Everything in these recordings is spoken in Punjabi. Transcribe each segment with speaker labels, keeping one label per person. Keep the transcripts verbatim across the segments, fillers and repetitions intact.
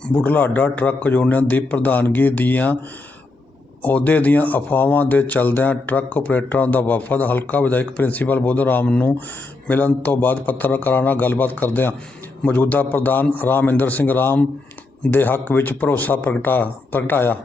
Speaker 1: ਬੁਢਲਾਡਾ ਟਰੱਕ ਯੂਨੀਅਨ ਦੀ ਪ੍ਰਧਾਨਗੀ ਦੀਆਂ ਅਹੁਦੇ ਦੀਆਂ ਅਫਵਾਹਾਂ ਦੇ ਚਲਦਿਆਂ ਟਰੱਕ ਆਪਰੇਟਰਾਂ ਦਾ ਵਫਦ ਹਲਕਾ ਵਿਧਾਇਕ ਪ੍ਰਿੰਸੀਪਲ ਬੁੱਧ ਰਾਮ ਨੂੰ ਮਿਲਣ ਤੋਂ ਬਾਅਦ ਪੱਤਰਕਾਰਾਂ ਨਾਲ ਗੱਲਬਾਤ ਕਰਦਿਆਂ ਮੌਜੂਦਾ ਪ੍ਰਧਾਨ ਰਾਮਇੰਦਰ ਸਿੰਘ ਰਾਮ ਦੇ ਹੱਕ ਵਿੱਚ ਭਰੋਸਾ ਪ੍ਰਗਟਾ ਪ੍ਰਗਟਾਇਆ।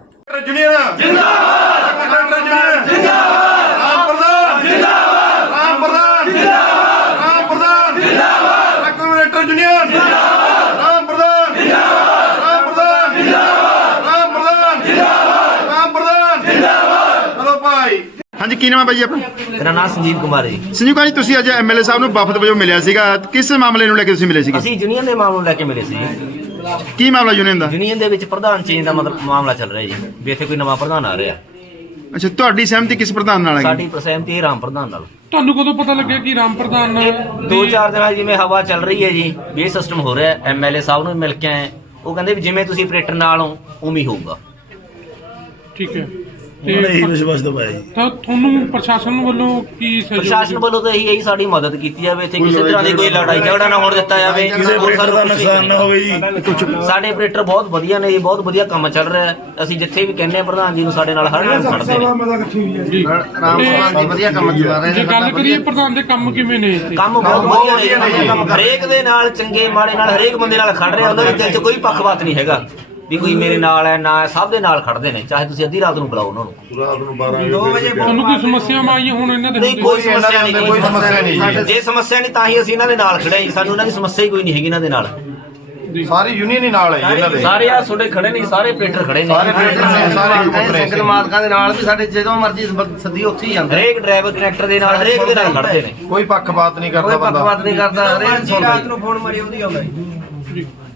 Speaker 2: हाँ जी, की नाम है भाई अपना?
Speaker 3: मेरा नाम संजीव कुमार है।
Speaker 2: संजीव कुमार जी, तुसी अज एमएलए साहब ਨੂੰ ਵਫਦ ਵਜੋਂ ਮਿਲਿਆ ਸੀਗਾ, ਕਿਸ ਮਾਮਲੇ ਨੂੰ ਲੈ ਕੇ ਤੁਸੀਂ ਮਿਲੇ ਸੀਗੇ?
Speaker 3: ਅਸੀਂ ਯੂਨੀਅਨ ਦੇ ਮਾਮਲੇ ਨੂੰ ਲੈ ਕੇ ਮਿਲੇ ਸੀ।
Speaker 2: ਕੀ ਮਾਮਲਾ ਯੂਨੀਅਨ ਦਾ?
Speaker 3: ਯੂਨੀਅਨ ਦੇ ਵਿੱਚ ਪ੍ਰਧਾਨ ਚੇਂਜ ਦਾ ਮਤਲਬ ਮਾਮਲਾ ਚੱਲ ਰਿਹਾ ਜੀ, ਵੀ ਇੱਥੇ ਕੋਈ ਨਵਾਂ ਪ੍ਰਧਾਨ ਆ ਰਿਹਾ।
Speaker 2: ਅੱਛਾ, ਤੁਹਾਡੀ ਸਹਿਮਤੀ ਕਿਸ ਪ੍ਰਧਾਨ ਨਾਲ ਹੈ?
Speaker 3: ਸਾਡੀ ਸਹਿਮਤੀ ਹੈ ਰਾਮ ਪ੍ਰਧਾਨ ਨਾਲ।
Speaker 4: ਤੁਹਾਨੂੰ ਕਦੋਂ ਪਤਾ ਲੱਗਿਆ ਕਿ ਰਾਮ ਪ੍ਰਧਾਨ ਨਾਲ?
Speaker 3: ਦੋ ਚਾਰ ਦਿਨਾਂ ਜਿਵੇਂ ਹਵਾ ਚੱਲ ਰਹੀ ਹੈ ਜੀ, ਵੀ ਇਹ ਸਿਸਟਮ ਹੋ ਰਿਹਾ। ਐਮਐਲਏ ਸਾਹਿਬ ਨੂੰ ਮਿਲ ਕੇ ਆਏ, ਉਹ ਕਹਿੰਦੇ ਵੀ ਜਿਵੇਂ ਤੁਸੀਂ ਆਪਰੇਟਰ ਨਾਲ ਹੋ ਉਵੇਂ ਹੀ ਹੋਊਗਾ।
Speaker 4: ਠੀਕ ਹੈ,
Speaker 5: ਇਹੀ ਵਿਸ਼ਵਾਸ ਦਵਾਇਆ ਜੀ।
Speaker 4: ਤਾਂ ਤੁਹਾਨੂੰ ਪ੍ਰਸ਼ਾਸਨ ਵੱਲੋਂ ਕੀ ਸਹਿਯੋਗ?
Speaker 3: ਪ੍ਰਸ਼ਾਸਨ ਵੱਲੋਂ ਤਾਂ ਇਹੀ ਇਹੀ ਸਾਡੀ ਮਦਦ ਕੀਤੀ ਜਾਵੇ, ਇੱਥੇ ਕਿਸੇ ਤਰ੍ਹਾਂ ਦੀ ਕੋਈ ਲੜਾਈ ਝਗੜਾ ਨਾ ਹੋਣ ਦਿੱਤਾ ਜਾਵੇ,
Speaker 5: ਕਿਸੇ ਆਪਰੇਟਰ ਦਾ ਨੁਕਸਾਨ ਨਾ ਹੋਵੇ ਜੀ।
Speaker 3: ਸਾਡੇ ਆਪਰੇਟਰ ਬਹੁਤ ਵਧੀਆ ਨੇ ਜੀ, ਬਹੁਤ ਵਧੀਆ ਕੰਮ ਚੱਲ ਰਿਹਾ। ਅਸੀਂ ਜਿੱਥੇ ਵੀ ਕਹਿੰਦੇ ਆ ਪ੍ਰਧਾਨ ਜੀ ਨੂੰ, ਸਾਡੇ ਨਾਲ ਹਰ ਟਾਈਮ ਖੜਦੇ ਨੇ
Speaker 4: ਜੀ।
Speaker 3: ਰਾਮ ਪ੍ਰਧਾਨ ਜੀ ਵਧੀਆ ਕੰਮ ਚਲਾ ਰਹੇ
Speaker 4: ਜੇ ਗੱਲ ਕਰੀਏ ਪ੍ਰਧਾਨ ਦੇ ਕੰਮ ਕਿਵੇਂ ਨੇ ਇੱਥੇ?
Speaker 3: ਕੰਮ ਬਹੁਤ ਵਧੀਆ ਨੇ, ਹਰੇਕ ਦੇ ਨਾਲ ਚੰਗੇ ਮਾੜੇ ਨਾਲ ਹਰੇਕ ਬੰਦੇ ਨਾਲ ਖੜ ਰਹੇ ਆ। ਉਹਨਾਂ ਦੇ ਦਿਲ 'ਚ ਕੋਈ ਪੱਖਪਾਤ ਨਹੀਂ ਹੈਗਾ ਵੀ ਕੋਈ ਮੇਰੇ ਨਾਲ ਹੈ ਨਾ, ਸਭ ਦੇ ਨਾਲ ਖੜਦੇ ਨੇ, ਚਾਹੇ ਤੁਸੀਂ ਅੱਧੀ ਰਾਤ ਨੂੰ ਬੁਲਾਓ ਉਹਨਾਂ ਨੂੰ।
Speaker 5: ਰਾਤ ਨੂੰ ਬਾਰਾਂ ਵਜੇ
Speaker 4: ਤੁਹਾਨੂੰ ਕੋਈ ਸਮੱਸਿਆਵਾਂ ਆਈਆਂ ਹੁਣ ਇਹਨਾਂ ਦੇ?
Speaker 3: ਨਹੀਂ, ਕੋਈ ਸਮੱਸਿਆ ਨਹੀਂ, ਕੋਈ ਸਮੱਸਿਆ ਨਹੀਂ। ਜੇ ਸਮੱਸਿਆ ਨਹੀਂ ਤਾਂ ਹੀ ਅਸੀਂ ਇਹਨਾਂ ਦੇ ਨਾਲ ਖੜੇ ਹਾਂ। ਸਾਨੂੰ ਇਹਨਾਂ ਦੀ ਸਮੱਸਿਆ ਹੀ ਕੋਈ ਨਹੀਂ ਹੈਗੀ ਇਹਨਾਂ ਦੇ ਨਾਲ।
Speaker 6: ਸਾਰੀ ਯੂਨੀਅਨ ਹੀ ਨਾਲ ਹੈ ਇਹਨਾਂ ਦੇ,
Speaker 3: ਸਾਰੇ ਆ ਤੁਹਾਡੇ ਖੜੇ ਨੇ, ਸਾਰੇ ਆਪਰੇਟਰ ਖੜੇ ਨੇ,
Speaker 6: ਸਾਰੇ ਆਪਰੇਟਰ ਨੇ, ਸਾਰੇ ਕੰਪਿਊਟਰ
Speaker 7: ਸਿੰਗਲ ਮਾਲਕਾਂ ਦੇ ਨਾਲ ਵੀ ਸਾਡੇ ਜਦੋਂ ਮਰਜ਼ੀ ਸੱਦੀ ਉੱਥੇ ਹੀ ਜਾਂਦੇ।
Speaker 3: ਹਰੇਕ ਡਰਾਈਵਰ ਕਨੈਕਟਰ ਦੇ ਨਾਲ ਹਰੇਕ ਦੇ ਨਾਲ ਖੜਦੇ ਨੇ।
Speaker 6: ਕੋਈ ਪੱਖਪਾਤ ਨਹੀਂ ਕਰਦਾ
Speaker 7: ਕੋਈ
Speaker 6: ਬੰਦਾ।
Speaker 7: ਪੱਖਪਾਤ ਨਹੀਂ ਕਰਦਾ, ਹਰੇਕ ਸੁਣਦਾ।
Speaker 4: ਜੀ।